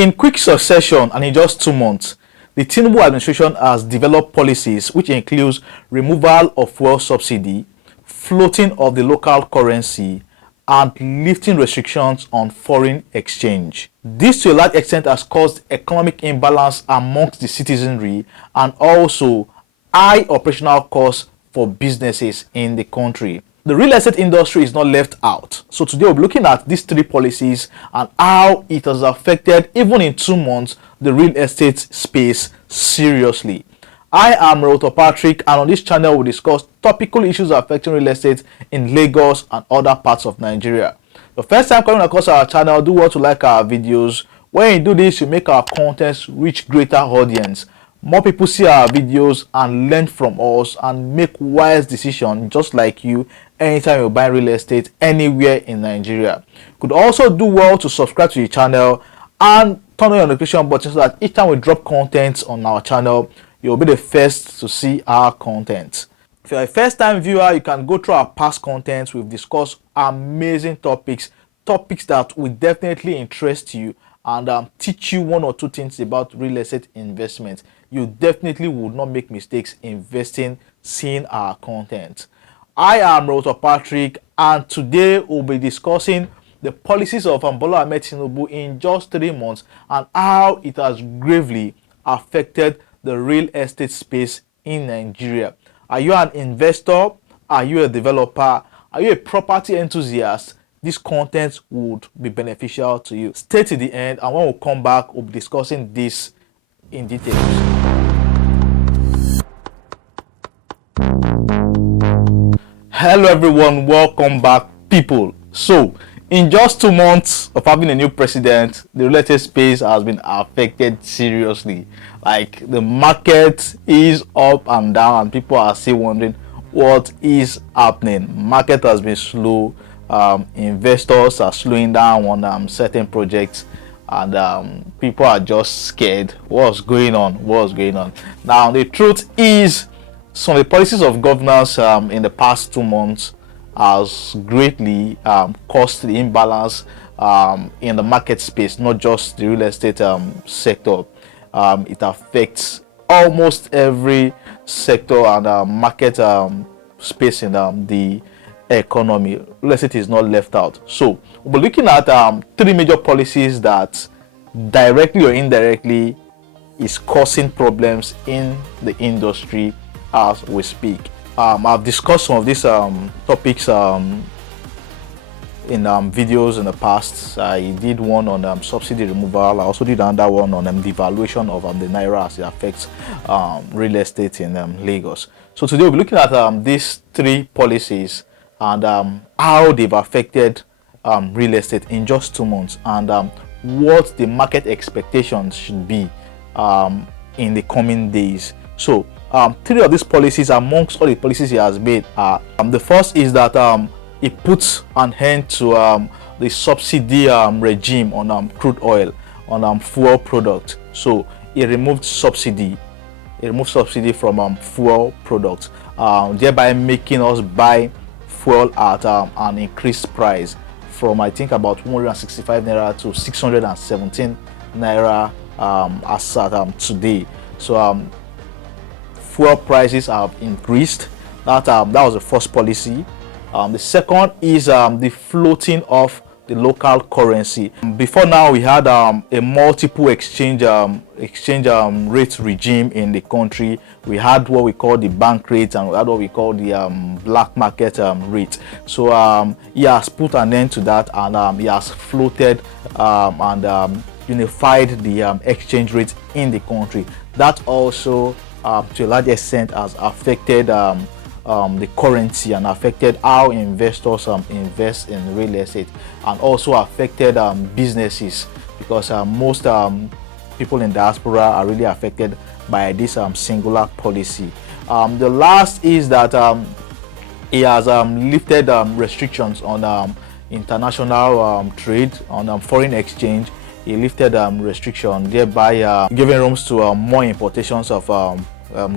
In quick succession and in just 2 months, the Tinubu administration has developed policies which includes removal of fuel subsidy, floating of the local currency, and lifting restrictions on foreign exchange. This to a large extent has caused economic imbalance amongst the citizenry and also high operational costs for businesses in the country. The real estate industry is not left out. So today we'll be looking at these 3 policies and how it has affected, even in 2 months, the real estate space seriously. I am Realtor Patrick, and on this channel we discuss topical issues affecting real estate in Lagos and other parts of Nigeria. The first time coming across our channel, do want to like our videos. When you do this, you make our contents reach greater audience. More people see our videos and learn from us and make wise decisions just like you anytime you buy real estate anywhere in Nigeria. You could also do well to subscribe to the channel and turn on your notification button so that each time we drop content on our channel, you'll be the first to see our content. If you're a first-time viewer, you can go through our past contents. We've discussed amazing topics that will definitely interest you and teach you 1 or 2 things about real estate investment. You definitely would not make mistakes investing, seeing our content. I am Realtor Patrick, and today we'll be discussing the policies of Bola Ahmed Tinubu in just 3 months and how it has gravely affected the real estate space in Nigeria. Are you an investor? Are you a developer? Are you a property enthusiast? This content would be beneficial to you. Stay to the end, and when we come back, we'll be discussing this in detail. Hello everyone, welcome back people. So in just 2 months of having a new president, the real estate space has been affected seriously. Like, the market is up and down and people are still wondering what is happening. Market has been slow. Investors are slowing down on certain projects, and people are just scared. What's going on? Now the truth is, some of the policies of governance in the past 2 months has greatly caused the imbalance in the market space, not just the real estate sector. It affects almost every sector and market space in the economy. Real estate is not left out. So we'll be looking at 3 major policies that directly or indirectly is causing problems in the industry as we speak. I've discussed some of these topics in videos in the past. I did one on subsidy removal. I also did another one on devaluation of the naira as it affects real estate in Lagos. So today we'll be looking at these 3 policies and how they've affected real estate in just 2 months, and what the market expectations should be in the coming days. So 3 of these policies, amongst all the policies he has made, are the first is that it puts an end to the subsidy regime on crude oil, on fuel product. So it removed subsidy. From fuel products, thereby making us buy fuel at an increased price from, I think, about 165 naira to 617 naira as at today. So fuel prices have increased. That was the first policy. The second is the floating of the local currency. Before now, we had a multiple exchange rate regime in the country. We had what we call the bank rate, and we had what we call the black market rate. So he has put an end to that, and he has floated and unified the exchange rate in the country. That also to a large extent has affected the currency and affected how investors invest in real estate, and also affected businesses, because most people in diaspora are really affected by this singular policy. The last is that he has lifted restrictions on international trade, on foreign exchange. He lifted restriction, thereby giving rooms to more importations of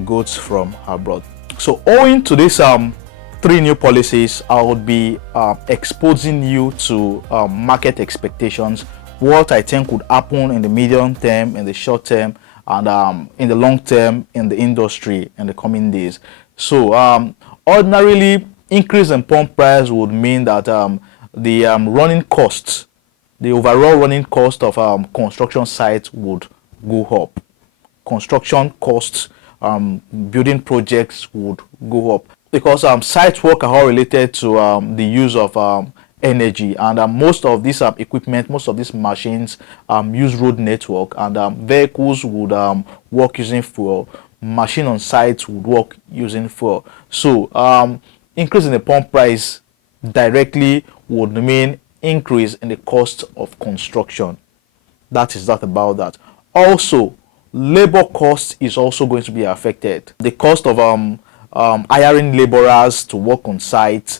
goods from abroad. So owing to these 3 new policies, I would be exposing you to market expectations, what I think would happen in the medium term, in the short term, and in the long term in the industry in the coming days. So ordinarily, increase in pump price would mean that the running costs, the overall running cost of construction sites would go up. Construction costs, building projects would go up, because site work are all related to the use of energy, and most of this equipment, most of these machines use road network, and vehicles would work using fuel. Machine on site would work using fuel. So increase in the pump price directly would mean increase in the cost of construction. That is that about that. Also, labor cost is also going to be affected. The cost of hiring laborers to work on site,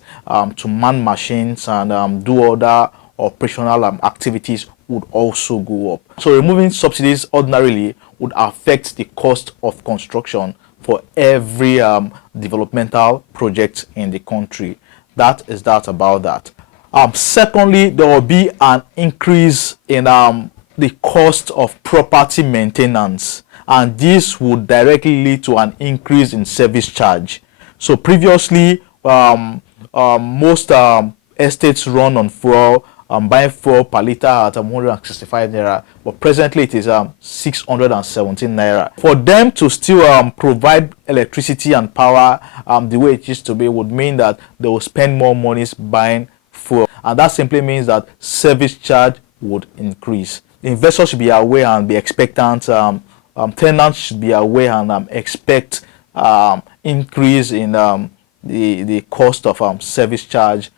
to man machines, and do other operational activities would also go up. So removing subsidies ordinarily would affect the cost of construction for every developmental project in the country. That is that about that. Secondly, there will be an increase in the cost of property maintenance, and this would directly lead to an increase in service charge. So previously, most estates run on fuel, buying fuel per liter at 165 naira, but presently it is 617 naira. For them to still provide electricity and power the way it used to be would mean that they will spend more money buying fuel, and that simply means that service charge would increase. Investors should be aware and be expectant. Tenants should be aware and expect increase in the cost of service charge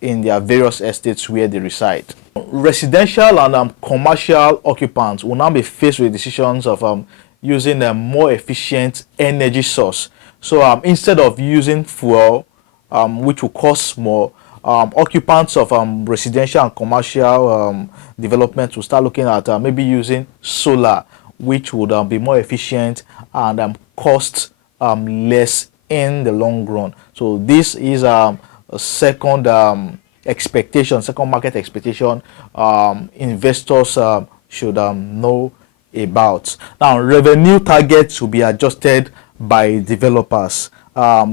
in their various estates where they reside. Residential and commercial occupants will now be faced with decisions of using a more efficient energy source. So instead of using fuel, which will cost more, occupants of residential and commercial development will start looking at maybe using solar, which would be more efficient and cost less in the long run. So this is a second expectation, second market expectation investors should know about. Now, revenue targets will be adjusted by developers.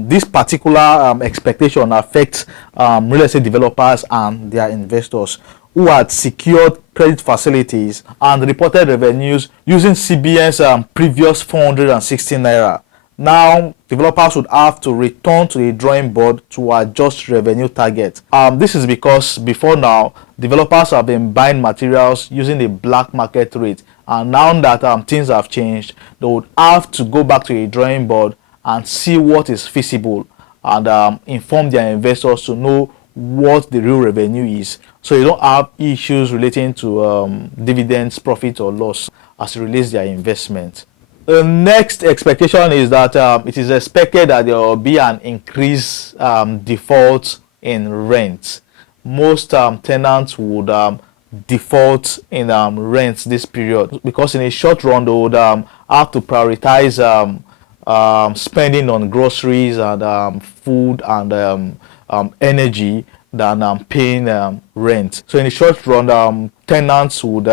This particular expectation affects real estate developers and their investors who had secured credit facilities and reported revenues using CBN's previous 416 naira. Now, developers would have to return to the drawing board to adjust revenue targets. This is because before now, developers have been buying materials using the black market rate, and now that things have changed, they would have to go back to the drawing board and see what is feasible and inform their investors to know what the real revenue is, so you don't have issues relating to dividends, profit or loss as it relates their investment. The next expectation is that it is expected that there will be an increased default in rent. Most tenants would default in rents this period, because in a short run they would have to prioritize spending on groceries and food and energy than paying rent. So in the short run, tenants would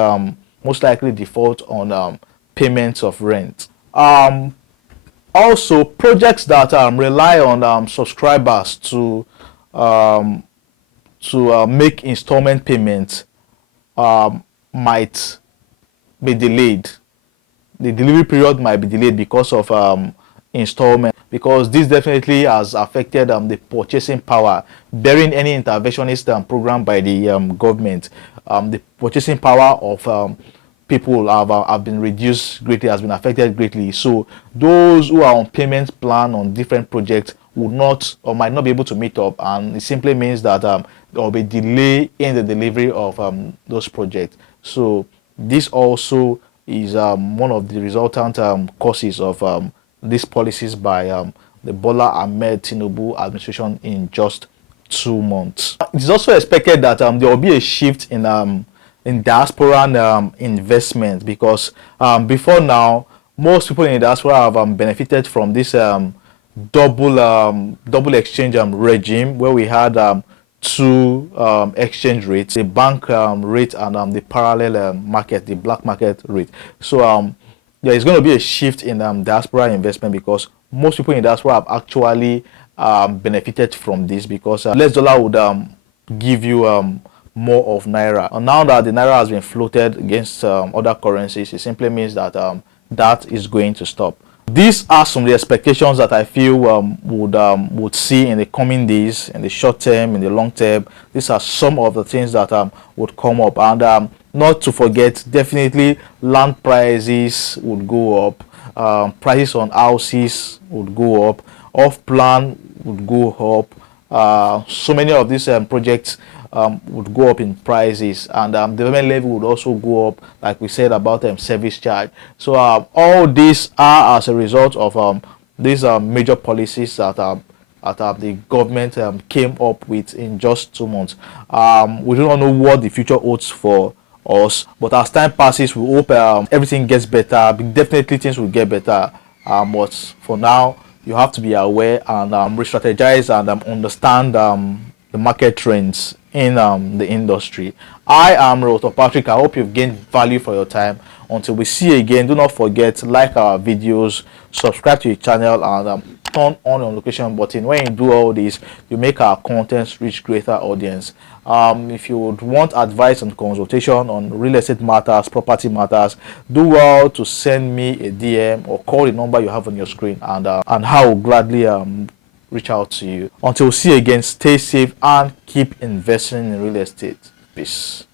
most likely default on payments of rent. Also, projects that rely on subscribers to make installment payments might be delayed. The delivery period might be delayed because of installment, because this definitely has affected the purchasing power. Bearing any interventionist program by the government, the purchasing power of people have been reduced greatly, has been affected greatly. So those who are on payment plan on different projects would not or might not be able to meet up, and it simply means that there will be delay in the delivery of those projects. So this also is one of the resultant causes of these policies by the Bola Ahmed Tinubu administration in just 2 months. It is also expected that there will be a shift in diaspora investment, because before now, most people in the diaspora have benefited from this double exchange regime, where we had two exchange rates, the bank rate and the parallel market, the black market rate. So there is going to be a shift in diaspora investment, because most people in diaspora have actually benefited from this, because less dollar would give you more of naira. And now that the naira has been floated against other currencies, it simply means that that is going to stop. These are some of the expectations that I feel would see in the coming days, in the short term, in the long term. These are some of the things that would come up. And not to forget, definitely land prices would go up, prices on houses would go up, off plan would go up. So many of these projects would go up in prices, and development level would also go up, like we said about service charge. So all these are as a result of these major policies that the government came up with in just 2 months. We do not know what the future holds for us, but as time passes, we hope everything gets better. Definitely things will get better, but for now, you have to be aware and re-strategize and understand the market trends in the industry. I am Realtor Patrick. I hope you've gained value for your time. Until we see you again, do not forget, like our videos, subscribe to the channel, and turn on your notification button. When you do all this, you make our contents reach greater audience. If you would want advice and consultation on real estate matters, property matters, do well to send me a DM or call the number you have on your screen, and I will gladly reach out to you. Until we see you again, stay safe and keep investing in real estate. Peace.